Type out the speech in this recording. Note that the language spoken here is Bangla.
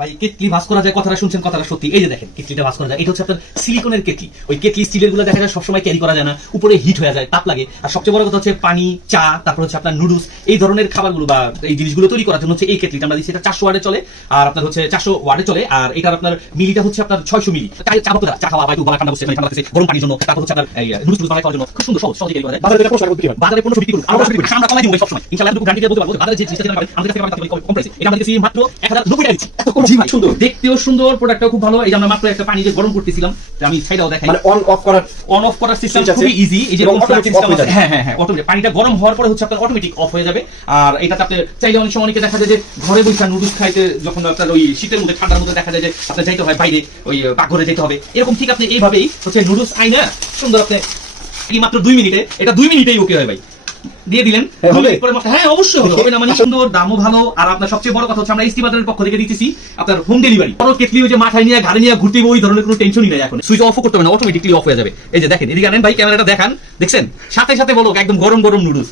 ভাই কেটলি ভাঁজ করা যায়, কথাটা শুনছেন, কথাটা সত্যি। এই যে দেখেন কেটলিটা ভাঁজ করা যায়, এটা হচ্ছে আপনার সিলিকনের কেটলি। ওই কেটলি স্টিলের গুলো দেখা যায় সবসময় ক্যারি করা যায় না, উপরে হিট হয়ে যায়, তাপ লাগে। আর সবচেয়ে বড় কথা হচ্ছে পানি, চা, তারপর হচ্ছে আপনার নুডলস, এই ধরনের খাবারগুলো বা এই জিনিসগুলো তৈরি করার জন্য হচ্ছে এই কেটলিটা আমরা দিচ্ছি। এটা 400 ওয়াটে চলে, আর আপনার হচ্ছে 400 ওয়াটে চলে। আর এটার আপনার মিলিটা হচ্ছে আপনার 600 মিলি। তাই চা বানাতে, চা খাওয়া বা একটু গলা ঠান্ডা বসে, মানে ঠান্ডা লাগছে, গরম পানির জন্য, তারপর হচ্ছে আপনার এই নুডলস বানাই খাওয়ার জন্য খুব সুন্দর সহজ ক্যারি করা যায়। বাজারে 500 বিক্রি হয়, বাজারে 1500 বিক্রি করুন, আমরা কমাই দিব সবসময় ইনশাআল্লাহ। এটুকু গ্যারান্টি দিয়ে বলতে পারবো, বাজারে যে জিনিসটা পাবেন আমাদের কাছে পাবেন কম প্রাইসে। এটা আমাদের কাছে মাত্র 1090 টাকা দিচ্ছি। জি ভাই, সুন্দর, দেখতেও সুন্দর, প্রোডাক্টটাও খুব ভালো। এই যে আমরা মাত্র একটা পানি যে গরম করতেছিলাম, আমি ছাইটাও দেখাই। মানে অন অফ করার সিস্টেম খুবই ইজি। এই যে অটোমেটিক অফ হয়ে যাবে। হ্যাঁ হ্যাঁ হ্যাঁ, অটোমেটিক। পানিটা গরম হওয়ার পরে হচ্ছে আপনার অটোমেটিক অফ হয়ে যাবে। আর এটাতে আপনি চাইলে অনেক সময় অনেকে দেখা যায় যে ঘরে বসে নুডলস খাইতে, যখন আপনার ওই শীতের মধ্যে ঠান্ডার মধ্যে দেখা যায় যে আপনার যাইতে হয় বাইরে, ওই পাকঘরে যেতে হবে, এরকম ঠিক আপনি এইভাবেই হচ্ছে নুডলস আইনা সুন্দর আপনি মাত্র 2 মিনিটে, এটা 2 মিনিটেই ওকে হয় ভাই, দিয়ে দিলেন। হ্যাঁ অবশ্যই হবে না, মানে সুন্দর, দামও ভালো। আর আপনার সবচেয়ে বড় কথা হচ্ছে আমরা ইস্তি বাজারের পক্ষ থেকে দিতেছি আপনার হোম ডেলিভারি। বড় কেটলি ওই যে মাথায় নিয়ে ঘাড়ে নিয়ে ঘুরতে ওই ধরনের কোনো টেনশনই নাই। এখন সুইচ অফ করতে হবে না, অটোমেটিকলি অফ হয়ে যাবে। এই যে দেখেন, এদিকে আনেন ভাই, ক্যামেরাটা দেখান, দেখছেন সাথে সাথে বলো একদম গরম গরম নুডলস।